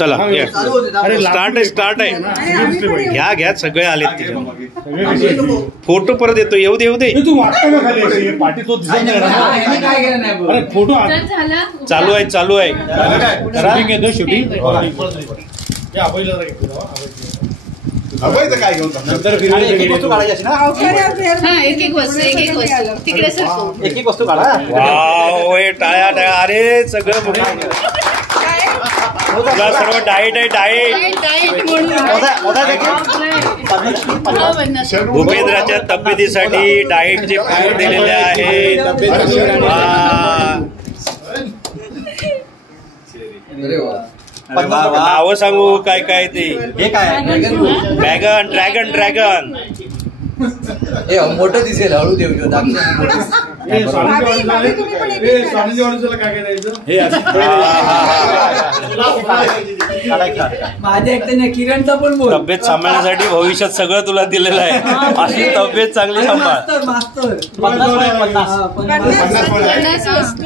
चला स्टार्ट आहे घ्या घ्या सगळे आलेत तिथे फोटो परत येतो येऊ दे तू वाटतं का खाली पाठी तो दिसत नाही फोटो चालू आहे शूटिंग येतो शूटिंग काय घेऊन नंतर एक वस्तू काढा टाळ्या अरे सगळं तुला सर्व डाएट भूपेंद्राच्या तब्येतीसाठी डाएटचे फूड दिलेले आहेत. नाव सांगू काय काय ते ड्रॅगन मोठं दिसेल हळू देऊ किरणचा पण तब्येत सांभाळण्यासाठी भविष्यात सगळं तुला दिलेलं आहे. अशी तब्येत चांगली सांभाळ.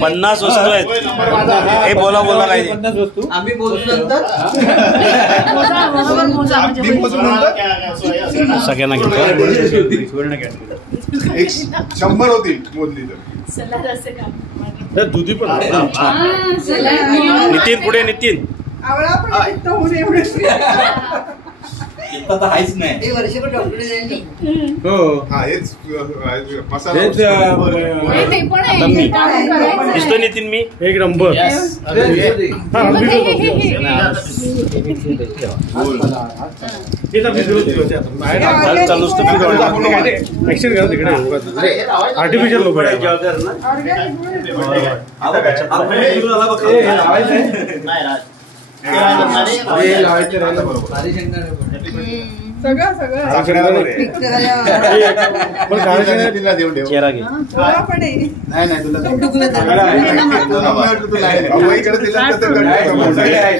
50 वस्तू आहेत. हे बोला काय आम्ही बोलू सगळ्यांना घेतो 100 होतील मोदली तर दुधी पण नितीन पुढे नितीन काहीच नाही दिसतो नितीन मी एक नंबर ऍक्शन करा तिकडे आर्टिफिशियल लोक चेहरा घे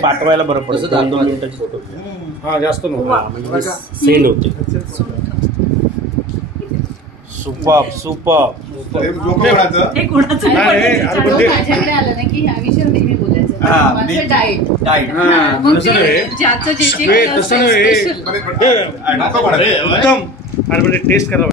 पाठवायला बरं पडतं 2 मिनिटाची फोटो हा जास्त नको सेंड होते. सुपर टेस्ट करा.